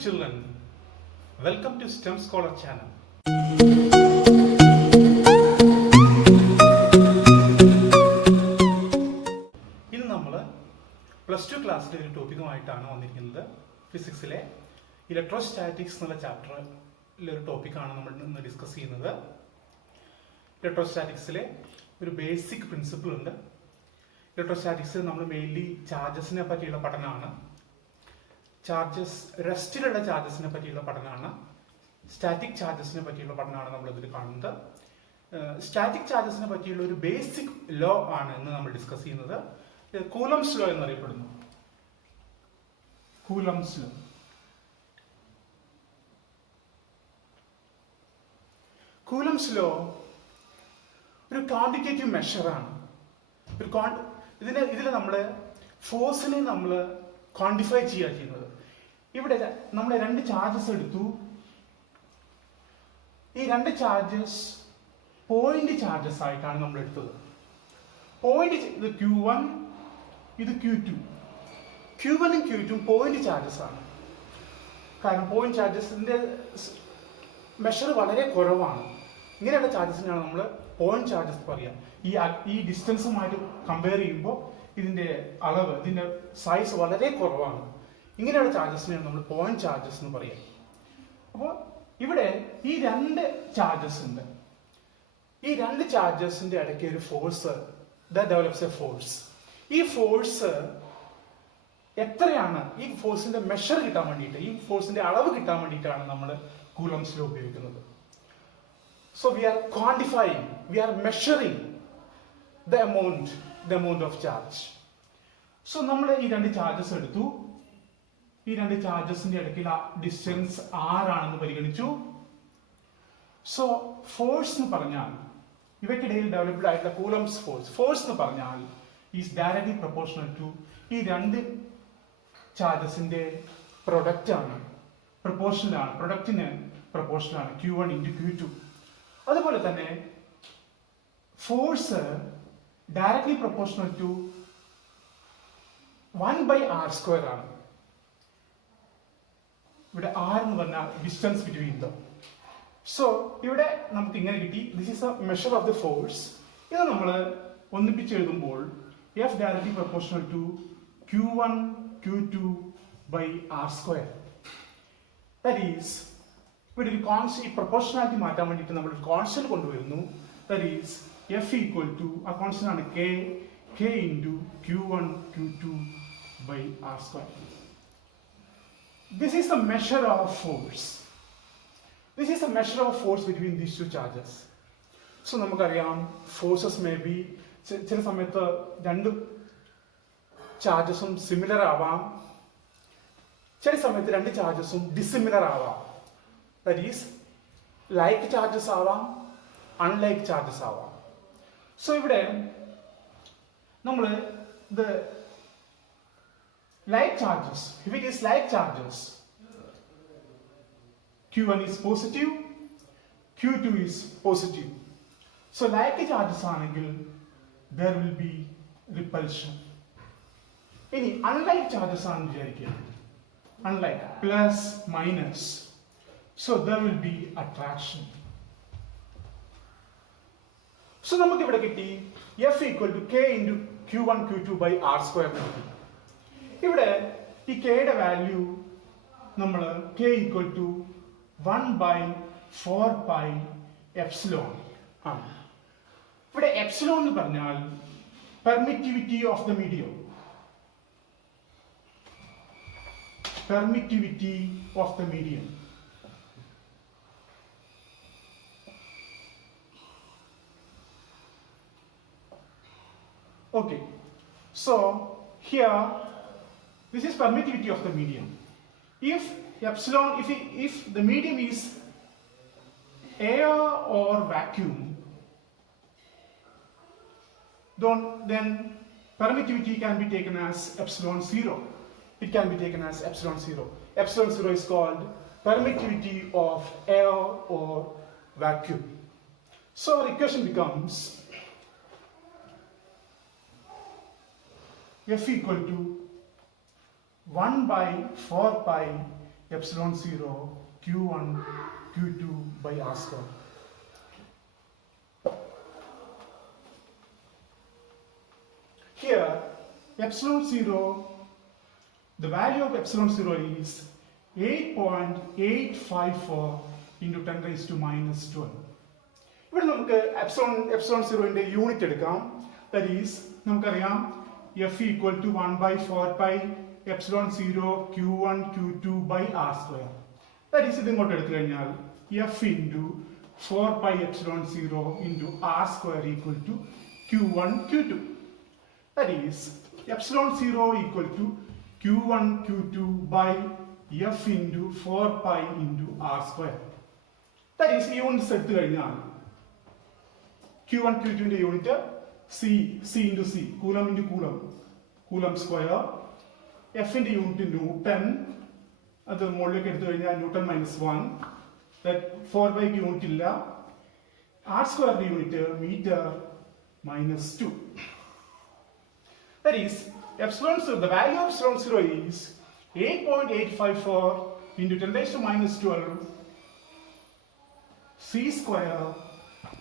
children, welcome to STEM Scholar channel. ഇന്ന് നമ്മൾ +2 ക്ലാസ്സിലെ ഒരു ടോപ്പിക്കുമായിട്ടാണ് വന്നിരിക്കുന്നത്. ഫിസിക്സിലെ ഇലക്ട്രോസ്റ്റാറ്റിക്സ് എന്നുള്ള ചാപ്റ്ററിലെ ഒരു ടോപ്പിക്കാണ് നമ്മൾ ഇന്ന് ഡിസ്കസ് ചെയ്യുന്നത്. ഇലക്ട്രോസ്റ്റാറ്റിക്സിലെ ഒരു ബേസിക് പ്രിൻസിപ്പിൾ ഉണ്ട്. ഇലക്ട്രോസ്റ്റാറ്റിക്സിൽ നമ്മൾ മെയിൻലി ചാർജസിനെ പറ്റിയുള്ള പഠനമാണ്. ചാർജസ്, റെസ്റ്റിലുള്ള ചാർജസിനെ പറ്റിയുള്ള പഠനമാണ്. സ്റ്റാറ്റിക് ചാർജസിനെ പറ്റിയുള്ള പഠനമാണ് നമ്മൾ ഇതിൽ കാണുന്നത്. സ്റ്റാറ്റിക് ചാർജസിനെ പറ്റിയുള്ള ഒരു ബേസിക് ലോ ആണ് ഇന്ന് നമ്മൾ ഡിസ്കസ് ചെയ്യുന്നത്. കൂലംസ് ലോ എന്നറിയപ്പെടുന്നു. കൂലംസ് ലോ. കൂലംസ് ലോ ഒരു ക്വാണ്ടിറ്റേറ്റീവ് മെഷറാണ്. ഇതിൽ നമ്മൾ ഫോഴ്സിനെ നമ്മൾ ക്വാണ്ടിഫൈ ചെയ്യുക ചെയ്യുന്നത്. ഇവിടെ നമ്മൾ രണ്ട് ചാർജസ് എടുത്തു. ഈ രണ്ട് ചാർജസ് പോയിന്റ് ചാർജസ് ആയിട്ടാണ് നമ്മൾ എടുത്തത്. പോയിന്റ്, ഇത് Q1, ഇത് Q2. Q1 ഉം Q2 പോയിന്റ് ചാർജസ് ആണ്. കാരണം പോയിന്റ് ചാർജസിന്റെ മെഷർ വളരെ കുറവാണ്. ഇങ്ങനെയുള്ള ചാർജസിനാണ് നമ്മൾ പോയിന്റ് ചാർജസ് പറയുക. ഈ ഡിസ്റ്റൻസുമായിട്ട് കമ്പയർ ചെയ്യുമ്പോൾ ഇതിന്റെ അളവ്, ഇതിന്റെ സൈസ് വളരെ കുറവാണ്. ഇങ്ങനെയുള്ള ചാർജസിനെയാണ് നമ്മൾ പോയിന്റ് ചാർജസ് എന്ന് പറയുക. അപ്പോൾ ഇവിടെ ഈ രണ്ട് ചാർജസ് ഉണ്ട്. ഈ രണ്ട് ചാർജസിന്റെ ഇടയ്ക്ക് ഒരു ഫോഴ്സ് ഡെവലപ്സ് എ ഫോഴ്സ്. ഈ ഫോഴ്സ് എത്രയാണ്, ഈ ഫോഴ്സിന്റെ മെഷർ കിട്ടാൻ വേണ്ടിയിട്ട്, ഈ ഫോഴ്സിന്റെ അളവ് കിട്ടാൻ വേണ്ടിയിട്ടാണ് നമ്മൾ കൂലംസ് ലോ ഉപയോഗിക്കുന്നത്. So we are quantifying, we are measuring the amount of charge. So നമ്മൾ ഈ രണ്ട് ചാർജസ് എടുത്തു. ഈ രണ്ട് ചാർജസിന്റെ ഇടയ്ക്ക് ഡിസ്റ്റൻസ് r ആണെന്ന് പരിഗണിച്ചു. സോ ഫോഴ്സ് എന്ന് പറഞ്ഞാൽ, ഇവയ്ക്കിടയിൽ ഡെവലപ്ഡ് ആയിട്ടുള്ള കൂലംസ് ഫോഴ്സ് എന്ന് പറഞ്ഞാൽ ഈസ് ഡയറക്ട്ലി പ്രൊപ്പോർഷണൽ ടു ഈ രണ്ട് ചാർജസിന്റെ പ്രൊഡക്റ്റ് ആണ്. പ്രൊപ്പോർഷനാണ്, പ്രൊഡക്റ്റിന് പ്രൊപ്പോർഷനാണ് Q1 × Q2. അതുപോലെ തന്നെ force directly proportional to 1/r² ആണ്. ഇവിടെ r എന്ന് പറഞ്ഞാൽ ഡിസ്റ്റൻസ് ബിറ്റ്വീൻ ദം. സോ ഇവിടെ നമുക്ക് ഇങ്ങനെ കിട്ടി, this is a measure of the force. ഇത് നമ്മൾ ഒന്നിപ്പിച്ച് എഴുതുമ്പോൾ F directly proportional to Q1 Q2/r². That is, ഇവിടെ ഒരു കോൺസ്റ്റന്റ്, ഈ പ്രൊപ്പോർഷണാലിറ്റി മാറ്റാൻ വേണ്ടിയിട്ട് നമ്മൾ ഒരു കോൺസ്റ്റന്റ് കൊണ്ടുവരുന്നു. That is F equal to, ആ കോൺസ്റ്റന്റ് ആണ് K into Q1 Q2/r². This is the measure of force. This is the measure of force between these two charges. So നമുക്കറിയാം, forces may be, ചില സമയത്ത് രണ്ട് ചാർജസും സിമിലർ ആവാം, ചില സമയത്ത് രണ്ട് ചാർജസും ഡിസിമിലർ ആവാം. ദാറ്റ് ഈസ് ലൈക്ക് ചാർജസ് ആവാം, അൺലൈക്ക് ചാർജസ് ആവാം. സോ ഇവിടെ നമ്മൾ the like charges, if it is like charges, Q1 is positive, Q2 is positive. So like charges ആണെങ്കിൽ there will be repulsion. ഇനി unlike charges ആണെന്ന് വിചാരിക്കുക, unlike plus minus, so there will be attraction. So നമുക്ക് ഇവിടെ കിട്ടി F equal to K into Q1 Q2/r² കിട്ടി. ഇവിടെ ഈ Kയുടെ വാല്യൂ നമ്മൾ K equal to 1/4πε ആണ്. ഇവിടെ എപ്സിലോൺ എന്ന് പറഞ്ഞാൽ permittivity of the medium. Permittivity of the medium. Okay, so here this is permittivity of the medium. If epsilon, if the medium is air or vacuum, then permittivity can be taken as epsilon 0. It can be taken as epsilon 0. Epsilon 0 is called permittivity of air or vacuum. So our equation becomes F equal to 1/4π epsilon 0 q1 q2 by r square. Here epsilon 0, the value of epsilon 0 is 8.854 into 10 raised to minus 12. ഇവിടെ നമുക്ക് epsilon 0 ന്റെ യൂണിറ്റ് എടുക്കാം. That is, നമുക്കറിയാം f equal to 1 by 4 pi epsilon 0 q1 q2 by r square. That is, ഇത് ഇങ്ങോട്ട് എടുത്തു കഴിഞ്ഞാൽ f into 4 pi epsilon 0 into r square equal to q1 q2. That is, epsilon 0 equal to q1 q2 by f into 4 pi into r square. That is, units എടുത്തു കഴിഞ്ഞാൽ q1 q2 ന്റെ unit c into c, Coulomb into Coulomb, Coulomb square. f ന്റെ unit newton, അത് മുകളിലേക്ക് എടുത്തു കഴിഞ്ഞാൽ newton minus 1. 4 by unit ഇല്ല. r square യൂണിറ്റ് metre minus 2. That is, epsilon 0, the value of epsilon 0 is 8.854 into 10 raised to minus 12 c square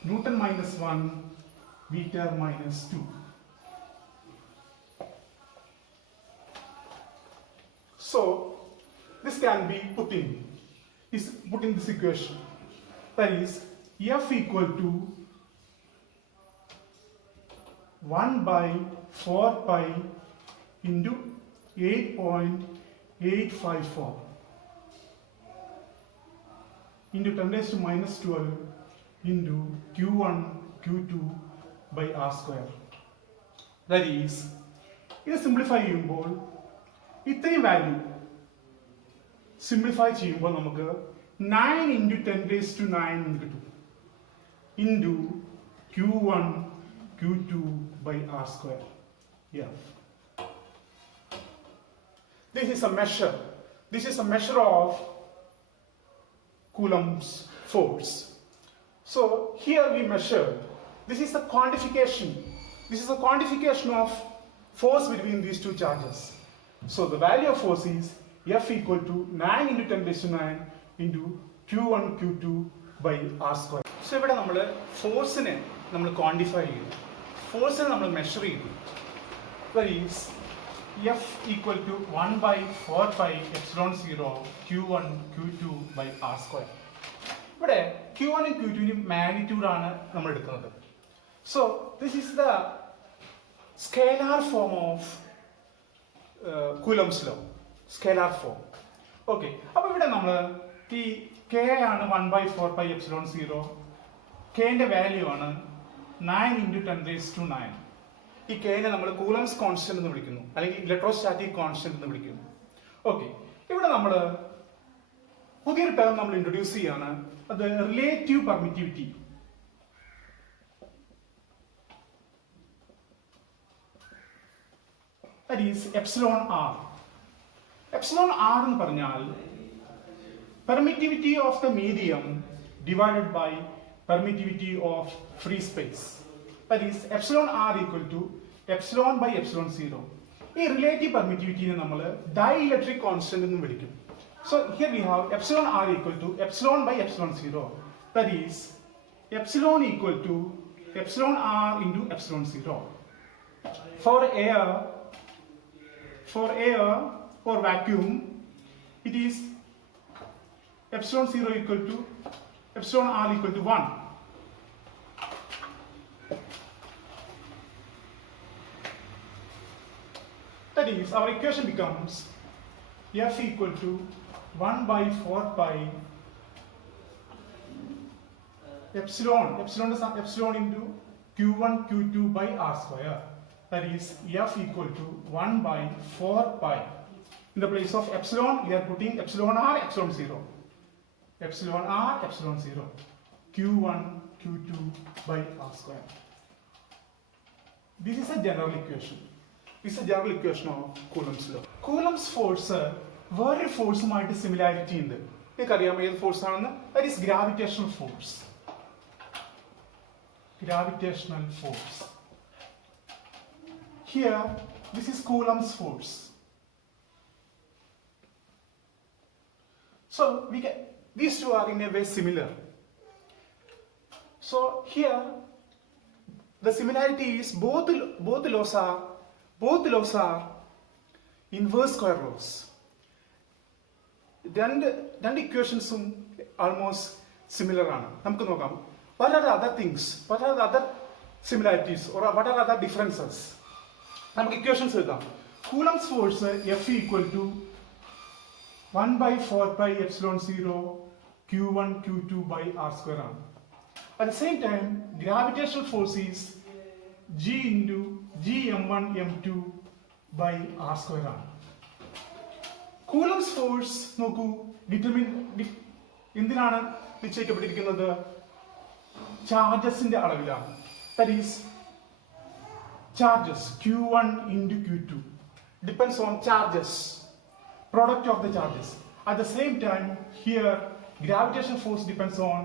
Newton minus 1 meter minus 2. So this can be put in this equation. That is, f equal to 1 by 4 pi into 8.854 into 10 raised to minus 12 into q1 q2 by r square. That is, ഇത് സിംപ്ലിഫൈ ചെയ്യുമ്പോൾ ഇത്രയും value simplify ചെയ്യുമ്പോൾ നമുക്ക് 9 into 10 raised to 9 എന്ന് കിട്ടും into q1 q2 by r square. Yeah. This is a measure. This is a measure of Coulomb's force. So here we measured. This is the quantification. This is the quantification of force between these two charges. So the value of force is F equal to 9 into 10 raised to 9 into q1 q2 by r square. So ഇവിടെ നമ്മൾ ഫോഴ്സിനെ നമ്മൾ ക്വാണ്ടിഫൈ ചെയ്തു, ഫോഴ്സിനെ നമ്മൾ മെഷർ ചെയ്തു. That is, F equal to 1 by 4 pi epsilon 0 q1 q2 by r square. ഇവിടെ q1 and q2 ന്റെ മാഗ്നിറ്റ്യൂഡ് ആണ് നമ്മൾ എടുക്കുന്നത്. So this is the scalar form of Coulomb's law. Scalar form. Okay. അപ്പോൾ ഇവിടെ നമ്മൾ ഈ k ആണ് 1 by 4 pi epsilon 0. k ന്റെ വാല്യൂ ആണ് 9 into 10 raised to 9. ഈ k നെ നമ്മൾ Coulomb's constant എന്ന് വിളിക്കുന്നു, അല്ലെങ്കിൽ ഇലക്ട്രോസ്റ്റാറ്റിക് കോൺസ്റ്റന്റ് എന്ന് വിളിക്കുന്നു. ഓക്കെ, ഇവിടെ നമ്മൾ പുതിയൊരു ടേം നമ്മൾ ഇൻട്രൊഡ്യൂസ് ചെയ്യാണ്, അത് relative permittivity. That is epsilon r. Epsilon r എന്ന് പറഞ്ഞാൽ permittivity of the medium divided by permittivity of free space. That is epsilon r equal to epsilon by epsilon 0. ഈ റിലേറ്റീവ് പെർമിറ്റിവിറ്റിനെ നമ്മൾ ഡൈഇലക്ട്രിക് കോൺസ്റ്റന്റ് എന്ന് വിളിക്കും. So here we have epsilon r equal to epsilon by epsilon 0. That is epsilon equal to epsilon r into epsilon 0. For air or vacuum, it is epsilon 0 equal to epsilon r equal to 1. That is, our equation becomes F equal to 1 by 4 pi epsilon into q1 q2 by r square. That is F equal to 1 by 4 pi. In the place of epsilon, we are putting epsilon r, epsilon 0. Epsilon r, epsilon 0. q1 q2 by r square. This is a general equation. This is a general equation of Coulomb's law. Coulomb's force വേറൊരു ഫോഴ്സുമായിട്ട് സിമിലാരിറ്റി ഉണ്ട്. നിങ്ങൾക്കറിയാം ഏത് ഫോഴ്സ് ആണെന്ന്? That is gravitational force. Gravitational force. Here, this is Coulomb's force. So these two are in a way similar. So here the similarity is both laws are inverse square laws. രണ്ട് ഇക്വേഷൻസും almost similar ആണ്. നമുക്ക് നോക്കാം, what are the other things, what are the other similarities or what are the other differences. നമുക്ക് ഇക്വേഷൻസ് എഴുതാം. Coulomb's force F equal to 1 by 4 pi epsilon 0 Q1 Q2 by R square ആണ്. At the same time, gravitational force is G into G m1 m2 by R square ആണ്. Coulomb's force നോക്കൂ, എന്തിനാണ് നിശ്ചയിക്കപ്പെട്ടിരിക്കുന്നത്? ചാർജസിന്റെ അളവിലാണ്. That is, charges Q1 into Q2 depends on charges, product of the charges. At the same time, here gravitational force depends on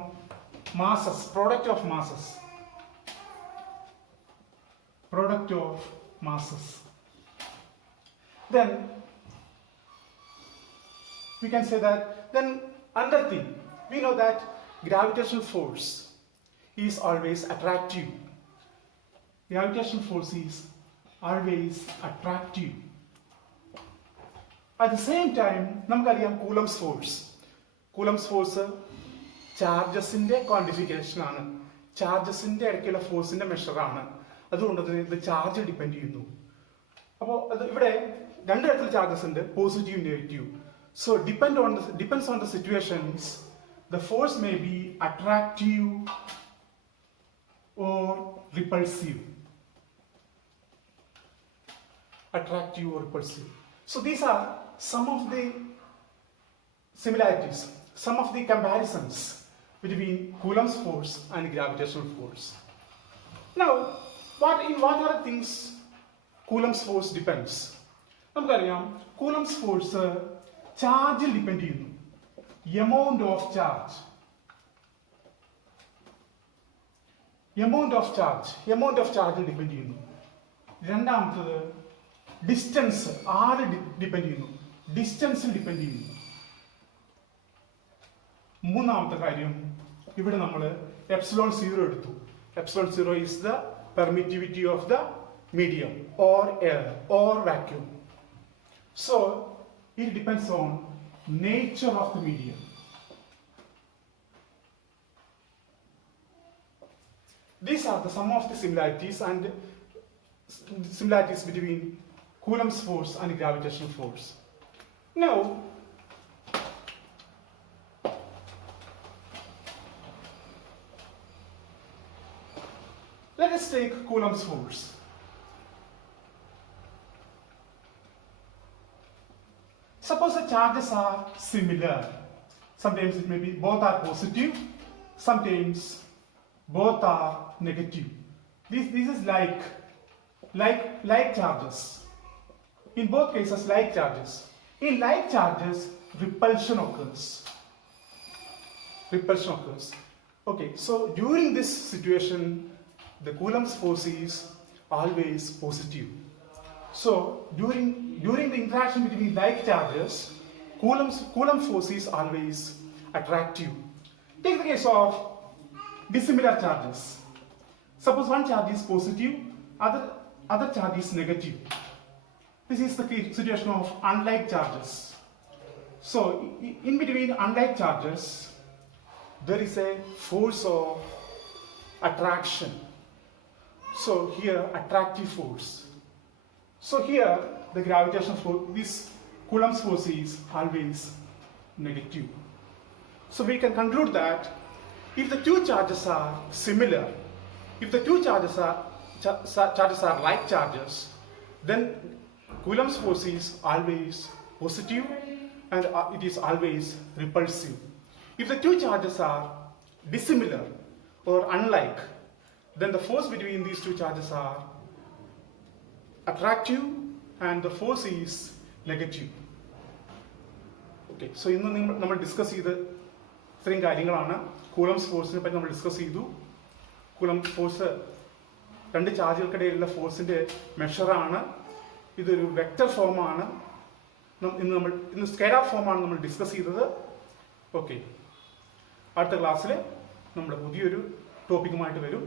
masses, product of masses. Then we can say that, then another thing, we know that gravitational force is always attractive. Gravitational force is always attractive. At the same time, നമുക്കറിയാം Coulomb's force ചാർജസിന്റെ ക്വാണ്ടിഫിക്കേഷൻ ആണ്, ചാർജസിന്റെ ഇടയ്ക്കുള്ള ഫോഴ്സിന്റെ മെഷർ ആണ്. അതുകൊണ്ട് ഇത് charge depend ചെയ്യുന്നു. അപ്പോൾ അത് ഇവിടെ രണ്ട് തരത്തിലുള്ള ചാർജസ് ഉണ്ട്, positive negative. So depends on the situations, the force may be attractive or repulsive. So these are some of the similarities, some of the comparisons between Coulomb's force and gravitational force. Now, in what are the things Coulomb's force depends? നമുക്കറിയാം Coulomb's force ചാർജിൽ ഡിപ്പെൻഡ് ചെയ്യുന്നു. amount of charge depend ചെയ്യുന്നു. രണ്ടാമത്തത് ഡിസ്റ്റൻസ്, ആര് ഡിപ്പെൻഡ് ചെയ്യുന്നു? ഡിസ്റ്റൻസിൽ ഡിപ്പെൻഡ് ചെയ്യുന്നു. മൂന്നാമത്തെ കാര്യം, ഇവിടെ നമ്മൾ എപ്സിലോൺ 0 എടുത്തു. എപ്സിലോൺ 0 is the permittivity of the medium or air or vacuum. So it depends on nature of the medium. These are some of the similarities between Coulomb's force and gravitational force. Now, let us take Coulomb's force. Suppose the charges are similar. Sometimes it may be both are positive, sometimes both are negative. This is like charges. In both cases, like charges. In like charges, repulsion occurs. Okay, so during this situation, the Coulomb's force is always positive. So during the interaction between like charges, Coulomb's force is always attractive. Take the case of dissimilar charges. Suppose one charge is positive, other charge is negative. This is the situation of unlike charges. So in between unlike charges, there is a force of attraction. So here, attractive force. So here, the gravitational force, this Coulomb's force is always negative. So we can conclude that if the two charges are similar, if the two charges are like charges, then Coulomb's force is always positive and it is always repulsive. If the two charges are dissimilar or unlike, then the force between these two charges are attractive and the force is negative. Okay, so ഇന്ന് നമ്മൾ ഡിസ്കസ് ചെയ്ത ഇത്രയും കാര്യങ്ങളാണ്. Coulomb's ഫോഴ്സിനെ പറ്റി നമ്മൾ ഡിസ്കസ് ചെയ്തു. Coulomb's force രണ്ട് ചാർജുകൾക്കിടയിലുള്ള ഫോഴ്സിന്റെ മെഷറാണ്. ഇതൊരു വെക്റ്റർ ഫോമാണ്. ഇന്ന് സ്കേലാർ ഫോമാണ് നമ്മൾ ഡിസ്കസ് ചെയ്തത്. ഓക്കെ, അടുത്ത ക്ലാസ്സിൽ നമ്മൾ പുതിയൊരു ടോപ്പിക്കുമായിട്ട് വരും.